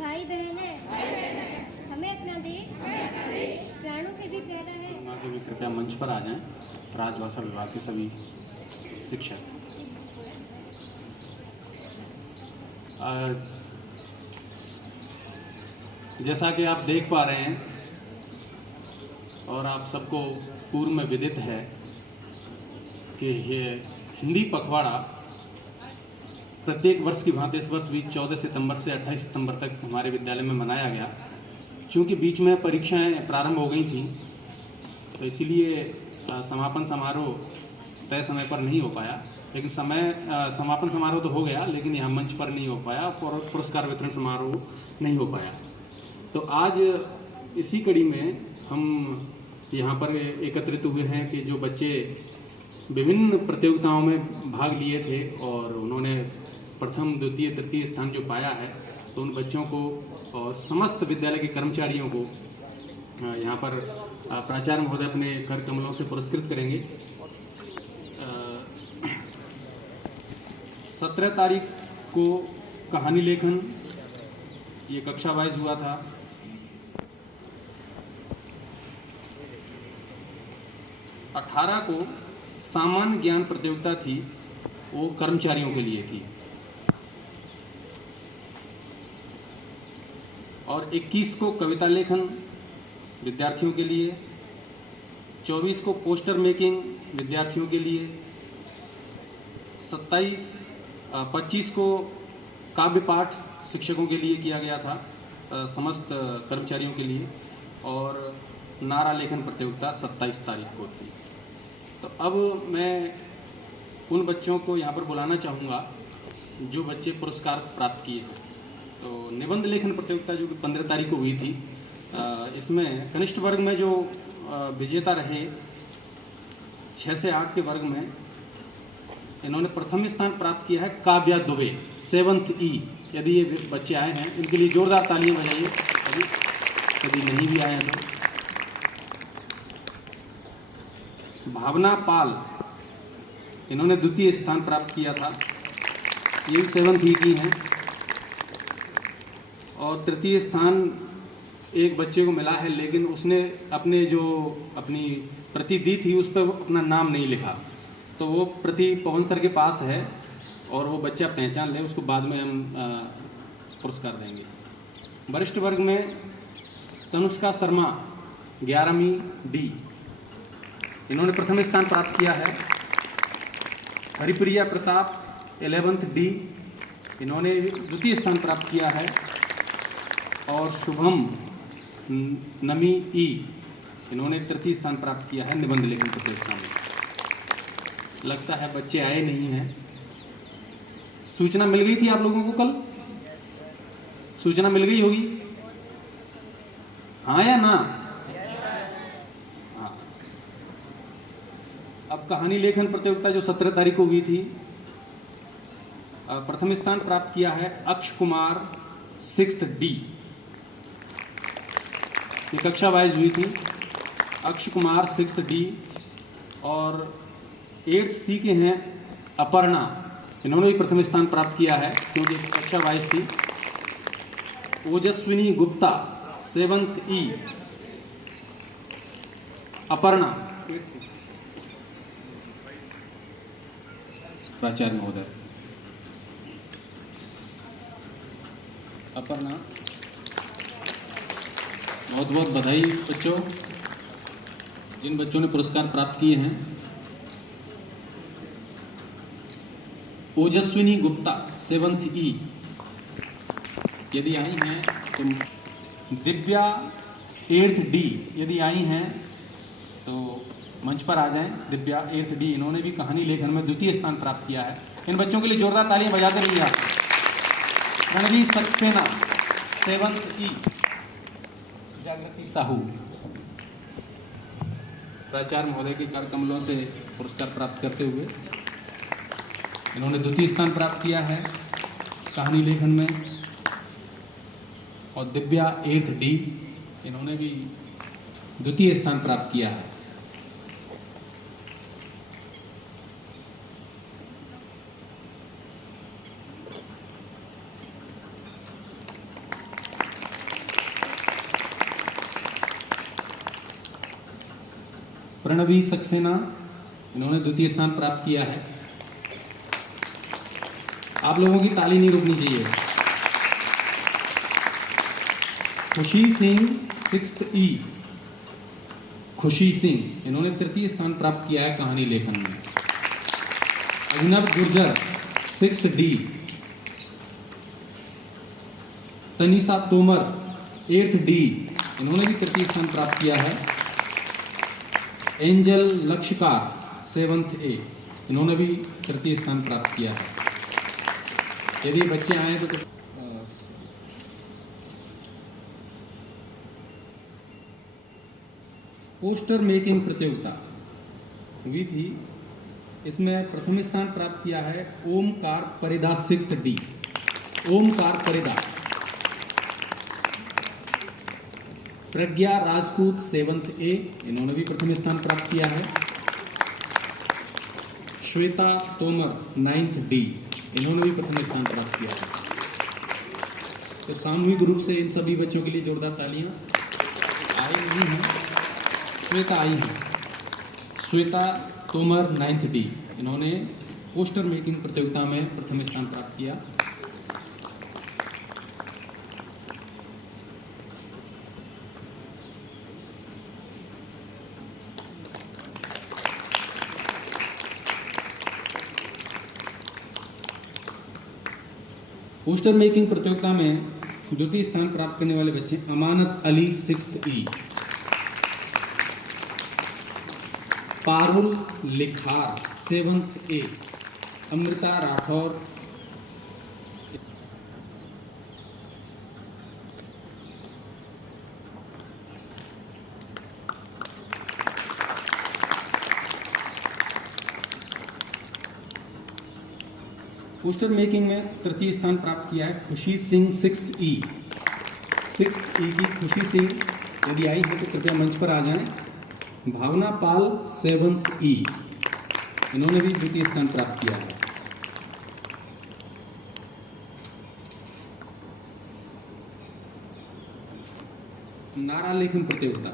भाई बहन है, हमें अपना देश प्राणों से भी प्यारा है। आगे भी कृपया मंच पर आ जाएं। राजभाषा विभाग के सभी शिक्षक। जैसा कि आप देख पा रहे हैं और आप सबको पूर्व में विदित है कि ये हिंदी पखवाड़ा प्रत्येक वर्ष की भांति इस वर्ष भी 14 सितंबर से 28 सितंबर तक हमारे विद्यालय में मनाया गया। चूँकि बीच में परीक्षाएं प्रारंभ हो गई थी तो इसीलिए समापन समारोह तय समय पर नहीं हो पाया, लेकिन समापन समारोह तो हो गया, लेकिन यहाँ मंच पर नहीं हो पाया और पुरस्कार वितरण समारोह नहीं हो पाया। तो आज इसी कड़ी में हम यहाँ पर एकत्रित हुए हैं कि जो बच्चे विभिन्न प्रतियोगिताओं में भाग लिए थे और उन्होंने प्रथम द्वितीय तृतीय स्थान जो पाया है, तो उन बच्चों को और समस्त विद्यालय के कर्मचारियों को यहाँ पर प्राचार्य महोदय अपने कर कमलों से पुरस्कृत करेंगे। 17 तारीख को कहानी लेखन ये कक्षा वाइज हुआ था। 18 को सामान्य ज्ञान प्रतियोगिता थी, वो कर्मचारियों के लिए थी, और 21 को कविता लेखन विद्यार्थियों के लिए, 24 को पोस्टर मेकिंग विद्यार्थियों के लिए, 25 को काव्य पाठ शिक्षकों के लिए किया गया था, समस्त कर्मचारियों के लिए, और नारा लेखन प्रतियोगिता 27 तारीख को थी। तो अब मैं उन बच्चों को यहाँ पर बुलाना चाहूँगा जो बच्चे पुरस्कार प्राप्त किए हैं। तो निबंध लेखन प्रतियोगिता जो कि 15 तारीख को हुई थी, इसमें कनिष्ठ वर्ग में जो विजेता रहे 6 से 8 के वर्ग में इन्होंने प्रथम स्थान प्राप्त किया है काव्या दुबे 7th E। यदि ये बच्चे आए हैं इनके लिए जोरदार तालियां बजाइए। यदि नहीं भी आए हैं तो। भावना पाल, इन्होंने द्वितीय स्थान प्राप्त किया था, ये भी 7th ई की हैं। और तृतीय स्थान एक बच्चे को मिला है, लेकिन उसने अपनी प्रति दी थी उस पर अपना नाम नहीं लिखा, तो वो प्रति पवन सर के पास है और वो बच्चा पहचान ले, उसको बाद में हम पुरस्कार देंगे। वरिष्ठ वर्ग में तनुष्का शर्मा 11वीं डी, इन्होंने प्रथम स्थान प्राप्त किया है। हरिप्रिया प्रताप 11th डी, इन्होंने द्वितीय स्थान प्राप्त किया है। और शुभम नमी ई, इन्होंने तृतीय स्थान प्राप्त किया है निबंध लेखन प्रतियोगिता में। लगता है बच्चे आए नहीं हैं। सूचना मिल गई थी आप लोगों को, कल सूचना मिल गई होगी, हाँ या ना? हाँ। अब कहानी लेखन प्रतियोगिता जो 17 तारीख को हुई थी, प्रथम स्थान प्राप्त किया है अक्ष कुमार 6th डी। ये कक्षा वाइज हुई थी। अक्ष कुमार 6th डी। और 8th सी के हैं अपर्णा, इन्होंने भी प्रथम स्थान प्राप्त किया है क्योंकि कक्षा वाइज थी। ओजस्विनी गुप्ता 7th ई, अपर्णा। प्राचार्य महोदय, अपर्णा, बहुत बहुत बधाई बच्चों, जिन बच्चों ने पुरस्कार प्राप्त किए हैं। ओजस्विनी गुप्ता 7th ई, यदि आई हैं तो। दिव्या 8th डी, यदि आई हैं तो मंच पर आ जाएं। दिव्या 8th डी, इन्होंने भी कहानी लेखन में द्वितीय स्थान प्राप्त किया है। इन बच्चों के लिए जोरदार तालियां बजाते रहिए आप। रणवीर सक्सेना 7th ई, जागृति साहू, प्राचार्य महोदय के कर कमलों से पुरस्कार प्राप्त करते हुए इन्होंने द्वितीय स्थान प्राप्त किया है कहानी लेखन में। और दिव्या 8th डी, इन्होंने भी द्वितीय स्थान प्राप्त किया है। प्रणवी सक्सेना, इन्होंने द्वितीय स्थान प्राप्त किया है। आप लोगों की ताली नहीं रुकनी चाहिए। खुशी सिंह 6th ई, खुशी सिंह, इन्होंने तृतीय स्थान प्राप्त किया है कहानी लेखन में। Abhinav Gurjar 6th D, Tanisha Tomar 8th D, इन्होंने भी तृतीय स्थान प्राप्त किया है। एंजल लक्ष्यकार 7th ए, इन्होंने भी तृतीय स्थान प्राप्त किया है। यदि बच्चे आए तो पोस्टर मेकिंग प्रतियोगिता हुई थी, इसमें प्रथम स्थान प्राप्त किया है ओमकार परिदा 6th डी। ओमकार परिदा। प्रज्ञा राजपूत 7th ए, इन्होंने भी प्रथम स्थान प्राप्त किया है। श्वेता तोमर 9th डी, इन्होंने भी प्रथम स्थान प्राप्त किया है। तो सामूहिक रूप से इन सभी बच्चों के लिए जोरदार तालियां। आई नहीं हैं, श्वेता आई हैं। श्वेता तोमर 9th डी, इन्होंने पोस्टर मेकिंग प्रतियोगिता में प्रथम स्थान प्राप्त किया। पोस्टर मेकिंग प्रतियोगिता में द्वितीय स्थान प्राप्त करने वाले बच्चे अमानत अली 6th ई, पारुल लिखार 7th ए, अमृता राठौर पोस्टर मेकिंग में तृतीय स्थान प्राप्त किया है खुशी सिंह 6th E की खुशी सिंह यदि आई है तो कृपया मंच पर आ जाएं। भावना पाल 7th E, इन्होंने भी द्वितीय स्थान प्राप्त किया है। नारा लेखन प्रतियोगिता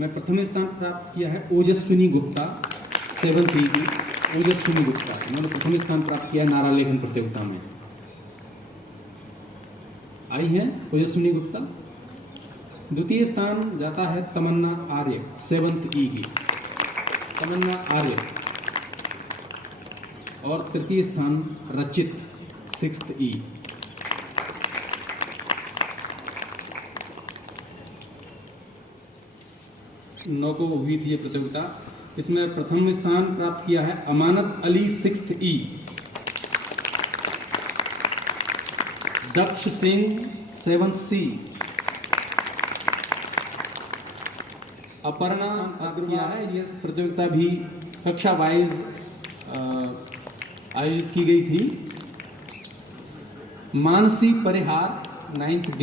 में प्रथम स्थान प्राप्त किया है ओजस्विनी गुप्ता 7th E की ओजस्विनी गुप्ता, इन्होंने प्रथम स्थान प्राप्त किया है नारा लेखन प्रतियोगिता में। आई है ओजस्विनी गुप्ता। द्वितीय स्थान जाता है तमन्ना आर्य 7th E की, तमन्ना आर्य। और तृतीय स्थान रचित 6th E। नौ को हुई थी ये प्रतियोगिता। इसमें प्रथम स्थान प्राप्त किया है अमानत अली 6th E, दक्ष सिंह 7th C, अपर्णा प्राप्त किया है। ये प्रतियोगिता भी कक्षा वाइज आयोजित की गई थी। मानसी परिहार 9th D।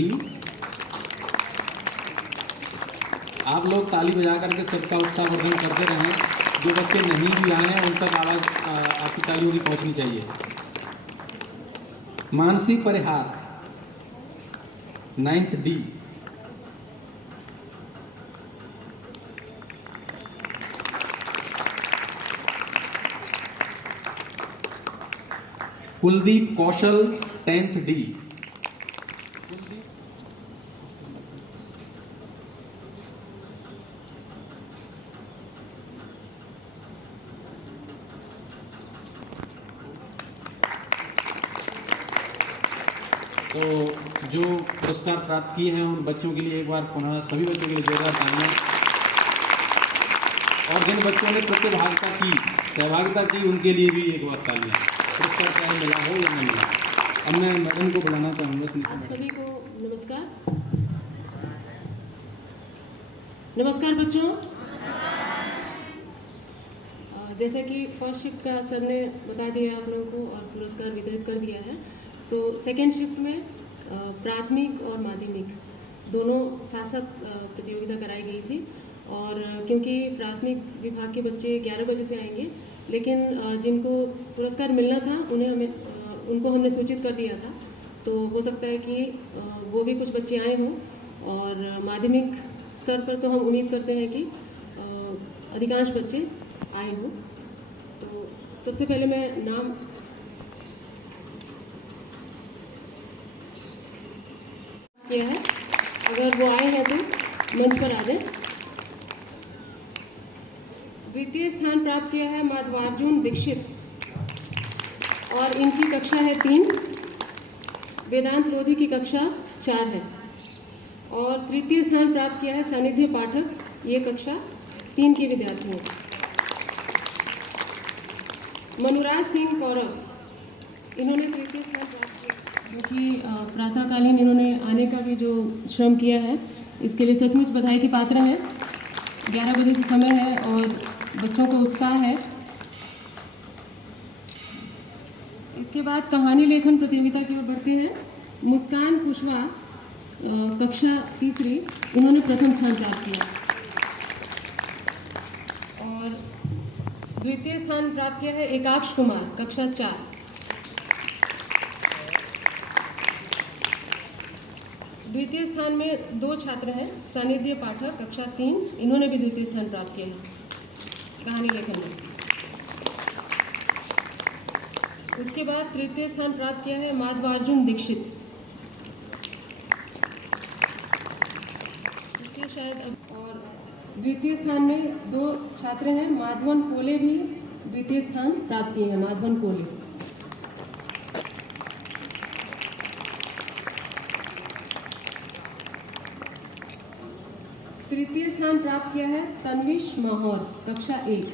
आप लोग ताली बजा करके सबका उत्साहवर्धन करते रहें। जो बच्चे नहीं भी आए हैं उन तक आवाज़ आपकी तालियों की पहुंचनी चाहिए। मानसी परिहार 9th D। कुलदीप कौशल 10th D। तो जो पुरस्कार प्राप्त किए हैं उन बच्चों के लिए एक बार पुनः सभी बच्चों के लिए जोरदार तालियां। और जिन बच्चों ने प्रतिभागिता की, सहभागिता की, उनके लिए भी एक बार तालियां। पुरस्कार चाहे मिला हो या नहीं मिला। अब मैं मैडम को बुलाना चाहूँगा। आप सभी को नमस्कार। नमस्कार बच्चों। जैसा कि फर्स्ट शिफ्ट का सर ने बता दिया आप लोगों को और पुरस्कार वितरित कर दिया है, तो सेकेंड शिफ्ट में प्राथमिक और माध्यमिक दोनों साथ साथ प्रतियोगिता कराई गई थी। और क्योंकि प्राथमिक विभाग के बच्चे 11 बजे से आएंगे, लेकिन जिनको पुरस्कार मिलना था उनको हमने सूचित कर दिया था, तो हो सकता है कि वो भी कुछ बच्चे आए हों। और माध्यमिक स्तर पर तो हम उम्मीद करते हैं कि अधिकांश बच्चे आए हों। तो सबसे पहले मैं नाम किया है, अगर वो आए हैं तो मंच पर आ जाए। द्वितीय स्थान प्राप्त किया है माधवार्जुन दीक्षित और इनकी कक्षा है 3, वेदांत लोधी की कक्षा 4 है। और तृतीय स्थान प्राप्त किया है सानिध्य पाठक, ये कक्षा 3 के विद्यार्थी हैं। मनुराज सिंह कौरव, इन्होंने तृतीय स्थान प्राप्त किया, जो कि प्रातःकालीन इन्होंने आने का भी जो श्रम किया है, इसके लिए सचमुच बधाई के पात्र हैं। 11 बजे से समय है और बच्चों को उत्साह है। इसके बाद कहानी लेखन प्रतियोगिता की ओर बढ़ते हैं। मुस्कान कुशवाहा, कक्षा 3, इन्होंने प्रथम स्थान प्राप्त किया। और द्वितीय स्थान प्राप्त किया है एकाक्ष कुमार, कक्षा 4। द्वितीय स्थान में 2 छात्र हैं, सानिध्य पाठक, कक्षा 3, इन्होंने भी द्वितीय स्थान प्राप्त किया है कहानी लेखन में। उसके बाद तृतीय स्थान प्राप्त किया है माधवार्जुन दीक्षित, शायद। और द्वितीय स्थान में 2 छात्र हैं, माधवन कोले भी द्वितीय स्थान प्राप्त किए हैं, माधवन कोले। तृतीय स्थान प्राप्त किया है तन्विश माहौर, कक्षा 1।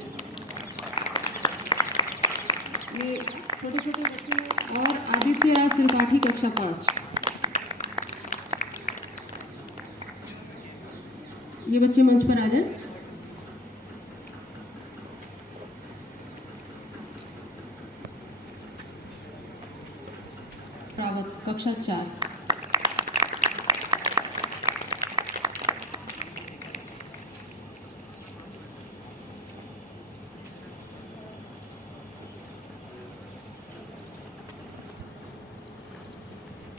ये छोटे छोटे बच्चे हैं। और आदित्य राज त्रिपाठी, कक्षा 5। ये बच्चे मंच पर आ जाएं। कक्षा 4।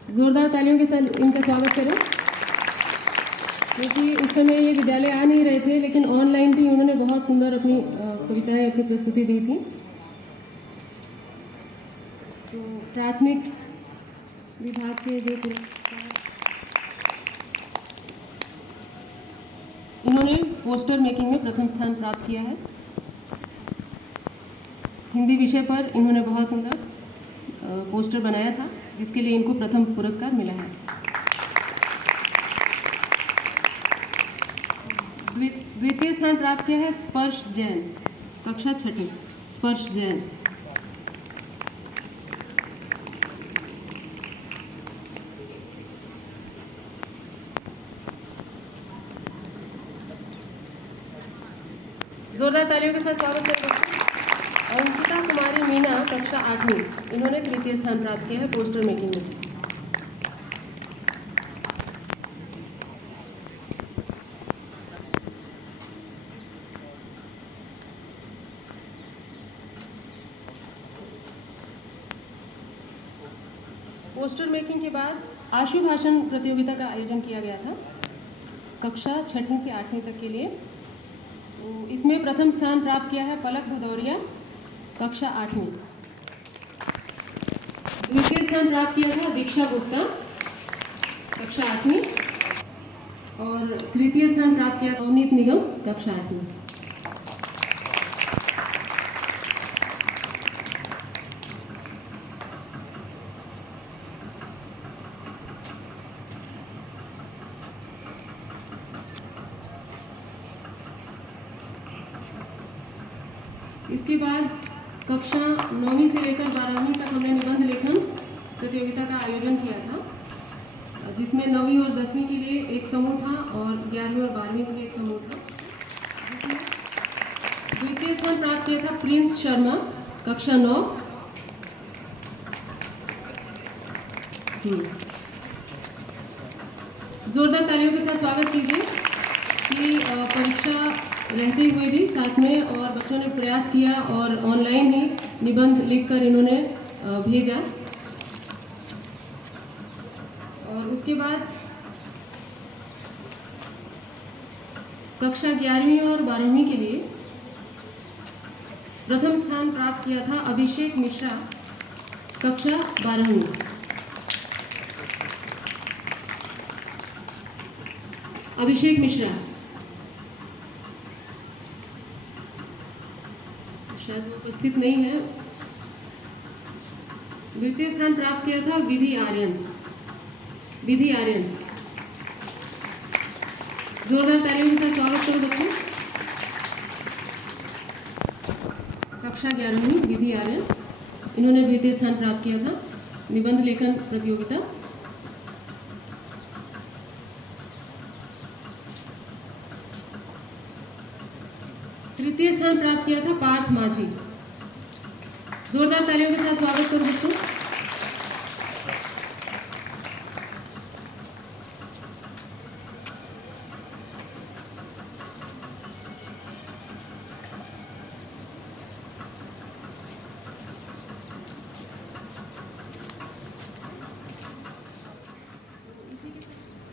जोरदार तालियों के साथ इनका स्वागत करें, क्योंकि उस समय ये विद्यालय आ नहीं रहे थे, लेकिन ऑनलाइन भी उन्होंने बहुत सुंदर अपनी कविताएं, अपनी प्रस्तुति दी थी। तो प्राथमिक विभाग के जो इन्होंने पोस्टर मेकिंग में प्रथम स्थान प्राप्त किया है। हिंदी विषय पर इन्होंने बहुत सुंदर पोस्टर बनाया था, जिसके लिए इनको प्रथम पुरस्कार मिला है। द्वितीय स्थान प्राप्त किया है स्पर्श जैन, कक्षा 6, स्पर्श जैन। जोरदार तालियों के साथ स्वागत करते हैं। अंकिता कुमारी मीना, कक्षा 8वीं, इन्होंने तृतीय स्थान प्राप्त किया है पोस्टर मेकिंग में। पोस्टर मेकिंग के बाद आशु भाषण प्रतियोगिता का आयोजन किया गया था कक्षा 6वीं से 8वीं तक के लिए। तो इसमें प्रथम स्थान प्राप्त किया है पलक भदौरिया, कक्षा 8वीं। द्वितीय स्थान प्राप्त किया था दीक्षा गुप्ता, कक्षा 8वीं। और तृतीय स्थान प्राप्त किया अवनीत निगम, कक्षा 8वीं। इसके बाद कक्षा 9वीं से लेकर 12वीं तक हमने निबंध लेखन प्रतियोगिता का आयोजन किया था, जिसमें 9वीं और 10वीं के लिए एक समूह था और 11वीं और 12वीं के लिए एक समूह था। जिसमें द्वितीय स्थान प्राप्त किया था प्रिंस शर्मा, कक्षा 9। जोरदार तालियों के साथ स्वागत कीजिए कि परीक्षा रहते हुए भी साथ में और बच्चों ने प्रयास किया और ऑनलाइन ही निबंध लिखकर इन्होंने भेजा। और उसके बाद कक्षा 11वीं और 12वीं के लिए प्रथम स्थान प्राप्त किया था अभिषेक मिश्रा, कक्षा 12वीं। अभिषेक मिश्रा शायद वो उपस्थित नहीं है। द्वितीय स्थान प्राप्त किया था विधि आर्यन। जोरदार तालियों के साथ स्वागत करो बच्चों। कक्षा 11वीं विधि आर्यन, इन्होंने द्वितीय स्थान प्राप्त किया था निबंध लेखन प्रतियोगिता। तृतीय स्थान प्राप्त किया था पार्थ माझी। जोरदार तालियों के साथ स्वागत करो बच्चों।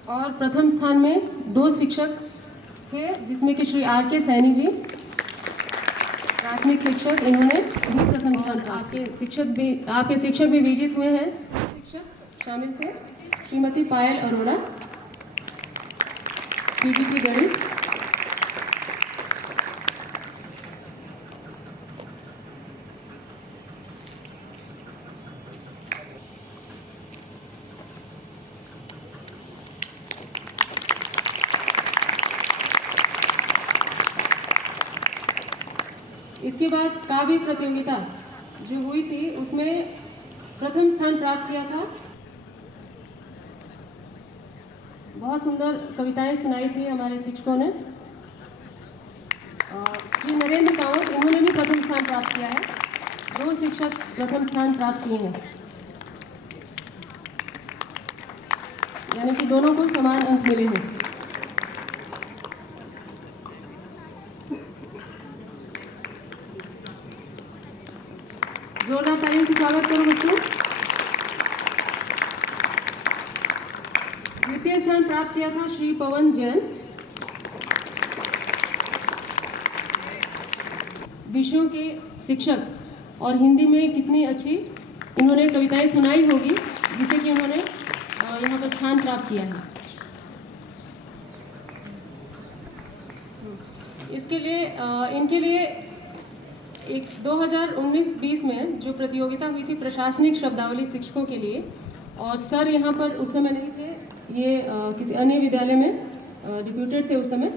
और प्रथम स्थान में 2 शिक्षक थे, जिसमें कि श्री आर के सैनी जी, प्राथमिक शिक्षक, इन्होंने भी प्रथम स्थान। आपके शिक्षक भी विजित हुए हैं। शिक्षक शामिल थे श्रीमती पायल अरोड़ा, पीजीटी गणित। इसके बाद काव्य प्रतियोगिता जो हुई थी उसमें प्रथम स्थान प्राप्त किया था। बहुत सुंदर कविताएं सुनाई थी हमारे शिक्षकों ने। श्री नरेंद्र कांवत, इन्होंने भी प्रथम स्थान प्राप्त किया है। 2 शिक्षक प्रथम स्थान प्राप्त किए हैं। यानी कि दोनों को समान अंक मिले हैं। जोरदार तालियों से स्वागत करो बच्चों। द्वितीय स्थान प्राप्त किया था श्री पवन जैन। विषयों के शिक्षक और हिंदी में कितनी अच्छी इन्होंने कविताएं सुनाई होगी, जिसे कि उन्होंने यहाँ पर स्थान प्राप्त किया है। इसके लिए इनके लिए एक 2019-20 में जो प्रतियोगिता हुई थी प्रशासनिक शब्दावली शिक्षकों के लिए, और सर यहाँ पर उस समय नहीं थे, ये किसी अन्य विद्यालय में डिप्यूटेड थे उस समय,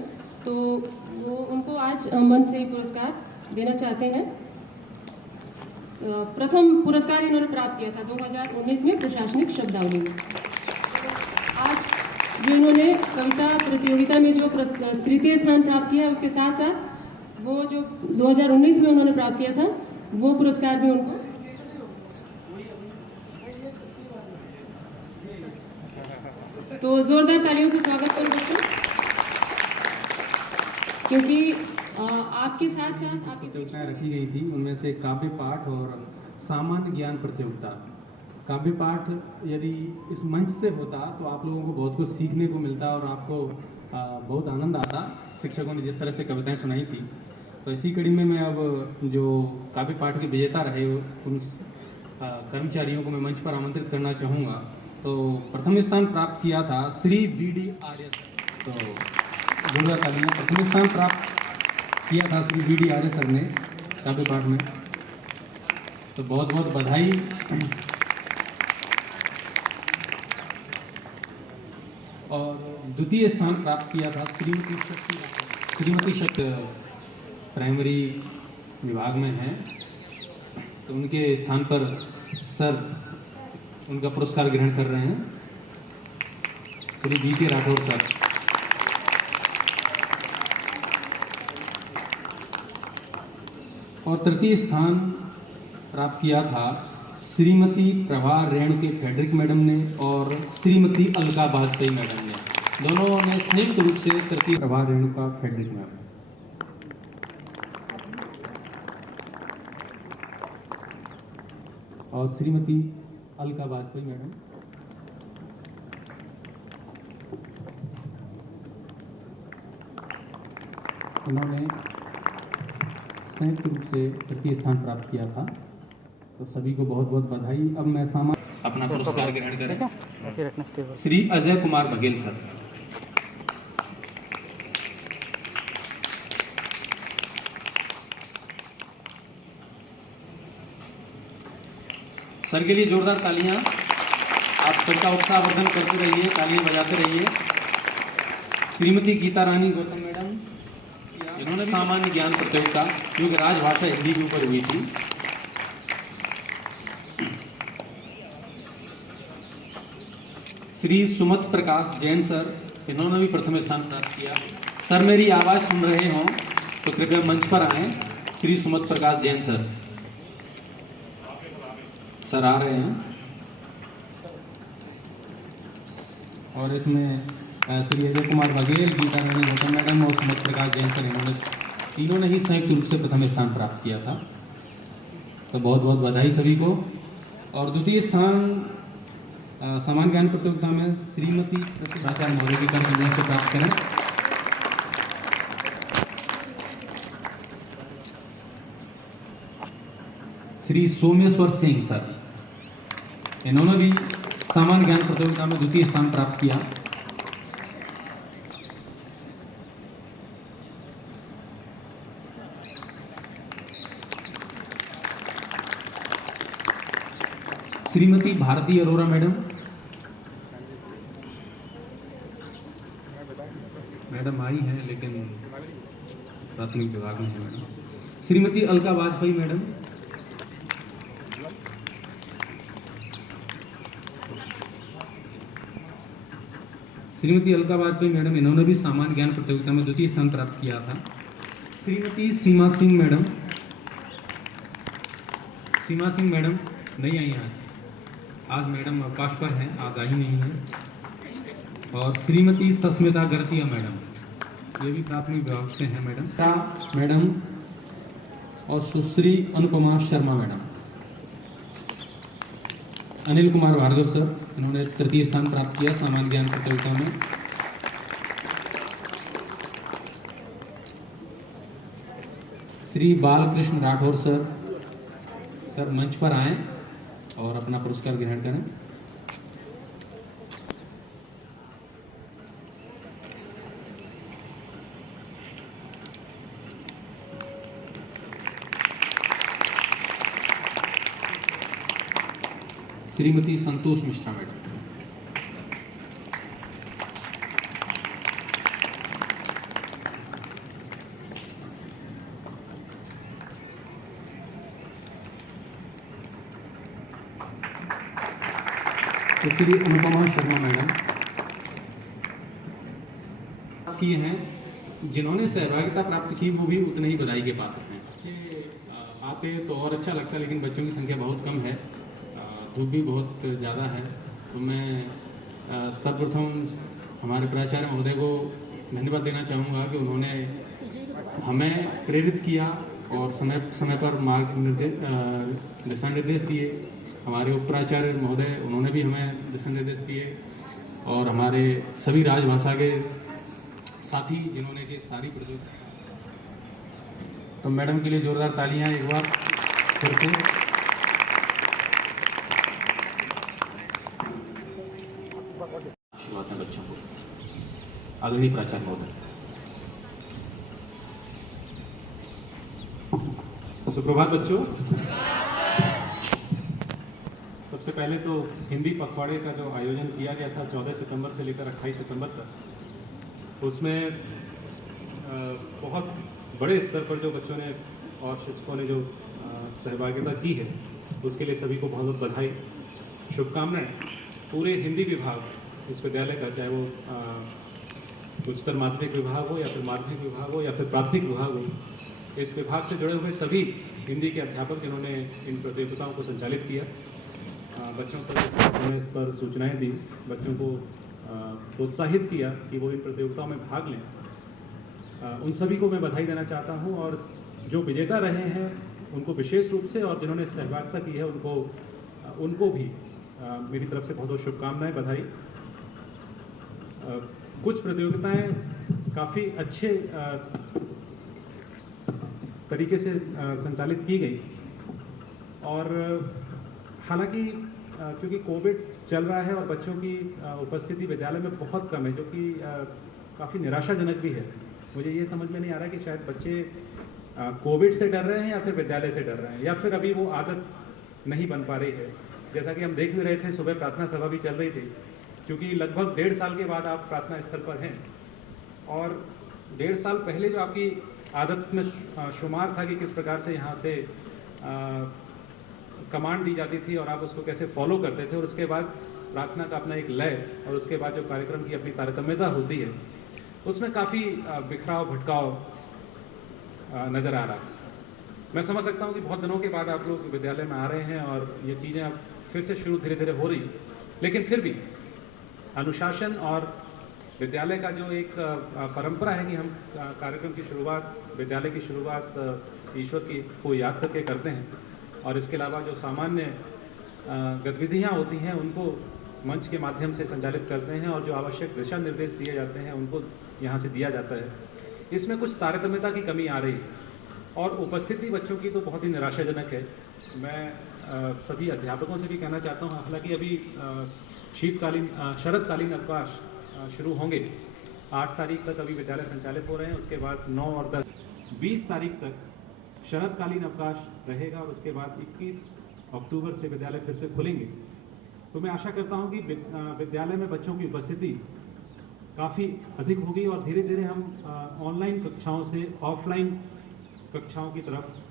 तो वो उनको आज मंच से ही पुरस्कार देना चाहते हैं। प्रथम पुरस्कार इन्होंने प्राप्त किया था 2019 में प्रशासनिक शब्दावली में। आज जो इन्होंने कविता प्रतियोगिता में जो तृतीय स्थान प्राप्त किया, उसके साथ साथ वो जो 2019 में उन्होंने प्राप्त किया था वो पुरस्कार भी उनको। तो जोरदार तालियों से स्वागत करो बच्चों, क्योंकि आपके साथ साथ आपकी प्रतियोगिताएं रखी गई थी। उनमें से काव्य पाठ और सामान्य ज्ञान प्रतियोगिता। काव्य पाठ यदि इस मंच से होता तो आप लोगों को बहुत कुछ सीखने को मिलता और आपको बहुत आनंद आता, शिक्षकों ने जिस तरह से कविताएं सुनाई थी। तो इसी कड़ी में मैं अब जो काव्य पाठ के विजेता रहे उन कर्मचारियों को मैं मंच पर आमंत्रित करना चाहूँगा। तो प्रथम स्थान प्राप्त किया था श्री VD आर्य। तो जोरदार तालियां। प्रथम स्थान प्राप्त किया था श्री VD आर्य सर ने काव्य पाठ में, तो बहुत बहुत बधाई। और द्वितीय स्थान प्राप्त किया था श्रीमती शक्ति, प्राइमरी विभाग में हैं, तो उनके स्थान पर सर उनका पुरस्कार ग्रहण कर रहे हैं, श्री DK राठौर सर। और तृतीय स्थान प्राप्त किया था श्रीमती प्रभा रेणुके फेडरिक मैडम ने और श्रीमती अलका वाजपेयी मैडम ने। दोनों ने संयुक्त रूप से तृतीय प्रभा रेणुका फेडरिक मैडम और श्रीमती अलका वाजपेयी मैडम। उन्होंने संयुक्त रूप से तृतीय स्थान प्राप्त किया था, तो सभी को बहुत बहुत बधाई। अब मैं अपना पुरस्कार ग्रहण करें श्री अजय कुमार बघेल सर। सर के लिए जोरदार तालियां। आप सबका उत्साहवर्धन करते रहिए, तालियां बजाते रहिए। श्रीमती गीता रानी गौतम मैडम, इन्होंने सामान्य ज्ञान प्रतियोगिता क्योंकि राजभाषा हिंदी के ऊपर हुई थी। श्री सुमत प्रकाश जैन सर, इन्होंने भी प्रथम स्थान प्राप्त किया। सर मेरी आवाज़ सुन रहे हों तो कृपया मंच पर आएं। श्री सुमत प्रकाश जैन सर, सर आ रहे हैं। और इसमें श्री अजय कुमार बघेल, गीता रानी गौतम मैडम और सुमत प्रकाश जैन सर, इन्होंने ही संयुक्त रूप से प्रथम स्थान प्राप्त किया था, तो बहुत बहुत बधाई सभी को। और द्वितीय स्थान सामान्य ज्ञान प्रतियोगिता में श्रीमती प्राचार्य महोदय की कर्मचारियों से प्राप्त करें। श्री सोमेश्वर सिंह सर, इन्होंने भी सामान्य ज्ञान प्रतियोगिता में द्वितीय स्थान प्राप्त किया। श्रीमती भारती अरोरा मैडम, मैडम आई हैं लेकिन प्राथमिक विभाग में है madam. Shrimati Alka Vajpayee madam, Shrimati Alka Vajpayee madam, इन्होंने भी सामान्य ज्ञान प्रतियोगिता में द्वितीय स्थान प्राप्त किया था। श्रीमती सीमा सिंह मैडम, सीमा सिंह मैडम नहीं आई आज मैडम अवकाश पर हैं, आज आई नहीं है। और श्रीमती सस्मिता गर्तिया मैडम, ये भी प्राथमिक विभाग से हैं मैडम। मैडम और सुश्री अनुपमा शर्मा मैडम। अनिल कुमार भार्गव सर, इन्होंने तृतीय स्थान प्राप्त किया सामान्य ज्ञान प्रतियोगिता में। श्री बालकृष्ण राठौर सर, सर मंच पर आएं और अपना पुरस्कार ग्रहण करें। श्रीमती संतोष मिश्रा मैडम। श्री अनुपमा शर्मा मैडम किए हैं, जिन्होंने सहभागिता प्राप्त की वो भी उतने ही बधाई के पात्र हैं। बच्चे आते तो और अच्छा लगता है, लेकिन बच्चों की संख्या बहुत कम है, धूप भी बहुत ज़्यादा है। तो मैं सर्वप्रथम हमारे प्राचार्य महोदय को धन्यवाद देना चाहूँगा कि उन्होंने हमें प्रेरित किया और समय समय पर दिशा निर्देश दिए। हमारे उप प्राचार्य महोदय, उन्होंने भी हमें दिशा निर्देश दिए, और हमारे सभी राजभाषा के साथी जिन्होंने कि सारी प्रतियोगिता। तो मैडम के लिए जोरदार तालियां एक बार फिर से। आशीर्वाद हैं बच्चों को। आदरणीय प्राचार्य महोदय। सुप्रभात बच्चों। सबसे पहले तो हिंदी पखवाड़े का जो आयोजन किया गया था 14 सितंबर से लेकर 28 सितंबर तक, उसमें बहुत बड़े स्तर पर जो बच्चों ने और शिक्षकों ने जो सहभागिता की है, उसके लिए सभी को बहुत बहुत बधाई, शुभकामनाएं। पूरे हिंदी विभाग इस विद्यालय का, चाहे वो उच्चतर माध्यमिक विभाग हो या फिर माध्यमिक विभाग हो या फिर प्राथमिक विभाग हो, इस विभाग से जुड़े हुए सभी हिंदी के अध्यापक जिन्होंने इन प्रतियोगिताओं को संचालित किया, बच्चों को समय पर सूचनाएं दी, बच्चों को प्रोत्साहित किया कि वो इन प्रतियोगिताओं में भाग लें, उन सभी को मैं बधाई देना चाहता हूं। और जो विजेता रहे हैं उनको विशेष रूप से, और जिन्होंने सहभागिता की है उनको भी मेरी तरफ से बहुत बहुत शुभकामनाएं, बधाई। कुछ प्रतियोगिताएं काफ़ी अच्छे तरीके से संचालित की गई, और हालांकि क्योंकि कोविड चल रहा है और बच्चों की उपस्थिति विद्यालय में बहुत कम है, जो कि काफ़ी निराशाजनक भी है। मुझे ये समझ में नहीं आ रहा कि शायद बच्चे कोविड से डर रहे हैं या फिर विद्यालय से डर रहे हैं, या फिर अभी वो आदत नहीं बन पा रही है। जैसा कि हम देख भी रहे थे, सुबह प्रार्थना सभा भी चल रही थी, क्योंकि लगभग 1.5 साल के बाद आप प्रार्थना स्थल पर हैं, और 1.5 साल पहले जो आपकी आदत में शुमार था कि किस प्रकार से यहाँ से कमांड दी जाती थी और आप उसको कैसे फॉलो करते थे, और उसके बाद प्रार्थना का अपना एक लय, और उसके बाद जो कार्यक्रम की अपनी तारतम्यता होती है, उसमें काफ़ी बिखराव भटकाव नज़र आ रहा है। मैं समझ सकता हूँ कि बहुत दिनों के बाद आप लोग विद्यालय में आ रहे हैं और ये चीज़ें अब फिर से शुरू धीरे धीरे हो रही, लेकिन फिर भी अनुशासन और विद्यालय का जो एक परंपरा है कि हम कार्यक्रम की शुरुआत, विद्यालय की शुरुआत ईश्वर की को याद करके करते हैं, और इसके अलावा जो सामान्य गतिविधियाँ होती हैं उनको मंच के माध्यम से संचालित करते हैं, और जो आवश्यक दिशा निर्देश दिए जाते हैं उनको यहाँ से दिया जाता है। इसमें कुछ तारतम्यता की कमी आ रही है, और उपस्थिति बच्चों की तो बहुत ही निराशाजनक है। मैं सभी अध्यापकों से भी कहना चाहता हूँ, हालांकि अभी शीतकालीन शरदकालीन अवकाश शुरू होंगे, 8 तारीख तक अभी विद्यालय संचालित हो रहे हैं, उसके बाद 9 और 20 तारीख तक शरदकालीन अवकाश रहेगा, और उसके बाद 21 अक्टूबर से विद्यालय फिर से खुलेंगे। तो मैं आशा करता हूं कि विद्यालय में बच्चों की उपस्थिति काफ़ी अधिक होगी, और धीरे धीरे हम ऑनलाइन कक्षाओं से ऑफलाइन कक्षाओं की तरफ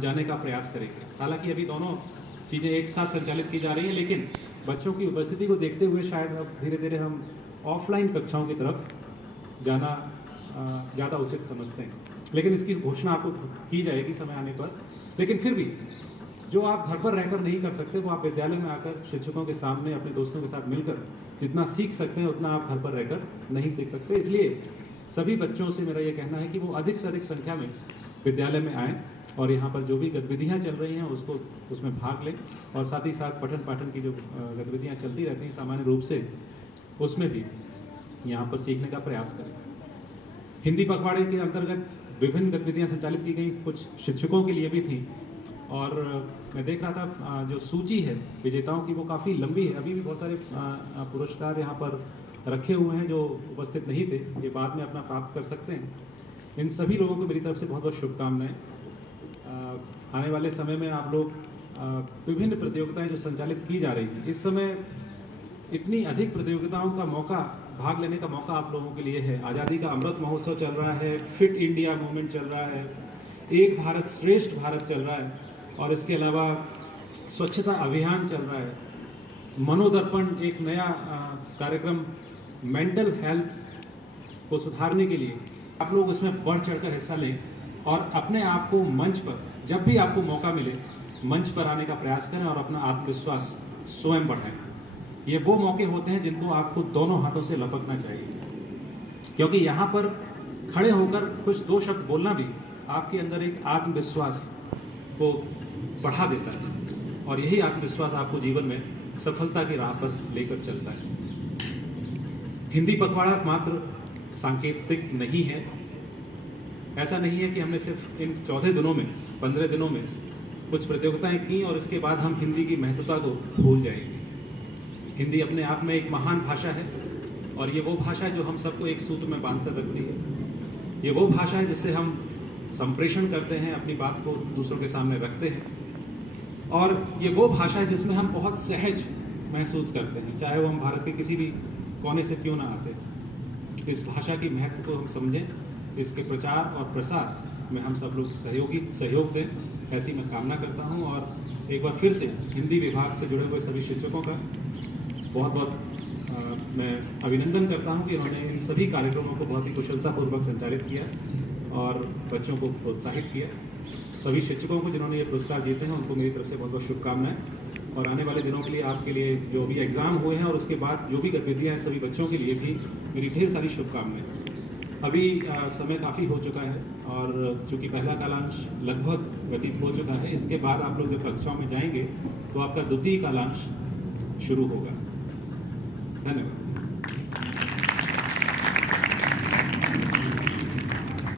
जाने का प्रयास करेंगे। हालांकि अभी दोनों चीज़ें एक साथ संचालित की जा रही हैं, लेकिन बच्चों की उपस्थिति को देखते हुए शायद अब धीरे धीरे हम ऑफलाइन कक्षाओं की तरफ जाना ज़्यादा उचित समझते हैं। लेकिन इसकी घोषणा आपको की जाएगी समय आने पर। लेकिन फिर भी जो आप घर पर रहकर नहीं कर सकते वो आप विद्यालय में आकर शिक्षकों के सामने अपने दोस्तों के साथ मिलकर जितना सीख सकते हैं उतना आप घर पर रहकर नहीं सीख सकते। इसलिए सभी बच्चों से मेरा ये कहना है कि वो अधिक से अधिक संख्या में विद्यालय में आएँ और यहाँ पर जो भी गतिविधियाँ चल रही हैं उसमें भाग लें, और साथ ही साथ पठन पाठन की जो गतिविधियाँ चलती रहती हैं सामान्य रूप से उसमें भी यहाँ पर सीखने का प्रयास करें। हिंदी पखवाड़े के अंतर्गत विभिन्न गतिविधियाँ संचालित की गई, कुछ शिक्षकों के लिए भी थी, और मैं देख रहा था जो सूची है विजेताओं की वो काफ़ी लंबी है। अभी भी बहुत सारे पुरस्कार यहाँ पर रखे हुए हैं जो उपस्थित नहीं थे, ये बाद में अपना प्राप्त कर सकते हैं। इन सभी लोगों को मेरी तरफ से बहुत बहुत शुभकामनाएं। आने वाले समय में आप लोग विभिन्न प्रतियोगिताएं जो संचालित की जा रही हैं, इस समय इतनी अधिक प्रतियोगिताओं का मौका, भाग लेने का मौका आप लोगों के लिए है। आज़ादी का अमृत महोत्सव चल रहा है, फिट इंडिया मूवमेंट चल रहा है, एक भारत श्रेष्ठ भारत चल रहा है, और इसके अलावा स्वच्छता अभियान चल रहा है, मनोदर्पण एक नया कार्यक्रम मेंटल हेल्थ को सुधारने के लिए। आप लोग उसमें बढ़ चढ़कर हिस्सा लें और अपने आप को मंच पर, जब भी आपको मौका मिले, मंच पर आने का प्रयास करें और अपना आत्मविश्वास स्वयं बढ़ाएं। ये वो मौके होते हैं जिनको आपको दोनों हाथों से लपकना चाहिए, क्योंकि यहाँ पर खड़े होकर कुछ दो शब्द बोलना भी आपके अंदर एक आत्मविश्वास को बढ़ा देता है, और यही आत्मविश्वास आपको जीवन में सफलता की राह पर लेकर चलता है। हिंदी पखवाड़ा मात्र सांकेतिक नहीं है। ऐसा नहीं है कि हमने सिर्फ इन 14 दिनों में, 15 दिनों में कुछ प्रतियोगिताएं की और इसके बाद हम हिंदी की महत्वता को भूल जाएंगे। हिंदी अपने आप में एक महान भाषा है, और ये वो भाषा है जो हम सबको एक सूत्र में बांध कर रखती है। ये वो भाषा है जिससे हम संप्रेषण करते हैं, अपनी बात को दूसरों के सामने रखते हैं, और ये वो भाषा है जिसमें हम बहुत सहज महसूस करते हैं, चाहे वो हम भारत के किसी भी कोने से क्यों ना आते। इस भाषा की महत्व को हम समझें, इसके प्रचार और प्रसार में हम सब लोग सहयोग दें, ऐसी मैं कामना करता हूं। और एक बार फिर से हिंदी विभाग से जुड़े हुए सभी शिक्षकों का बहुत बहुत मैं अभिनंदन करता हूं कि उन्होंने इन सभी कार्यक्रमों को बहुत ही कुशलतापूर्वक संचालित किया और बच्चों को प्रोत्साहित किया। सभी शिक्षकों को जिन्होंने ये पुरस्कार जीते हैं उनको मेरी तरफ से बहुत बहुत शुभकामनाएं, और आने वाले दिनों के लिए आपके लिए जो भी एग्ज़ाम हुए हैं और उसके बाद जो भी गतिविधियाँ हैं सभी बच्चों के लिए भी मेरी ढेर सारी शुभकामनाएं। अभी समय काफ़ी हो चुका है, और चूँकि पहला कालांश लगभग व्यतीत हो चुका है, इसके बाद आप लोग जब कक्षाओं में जाएंगे तो आपका द्वितीय कालांश शुरू होगा। धन्यवाद।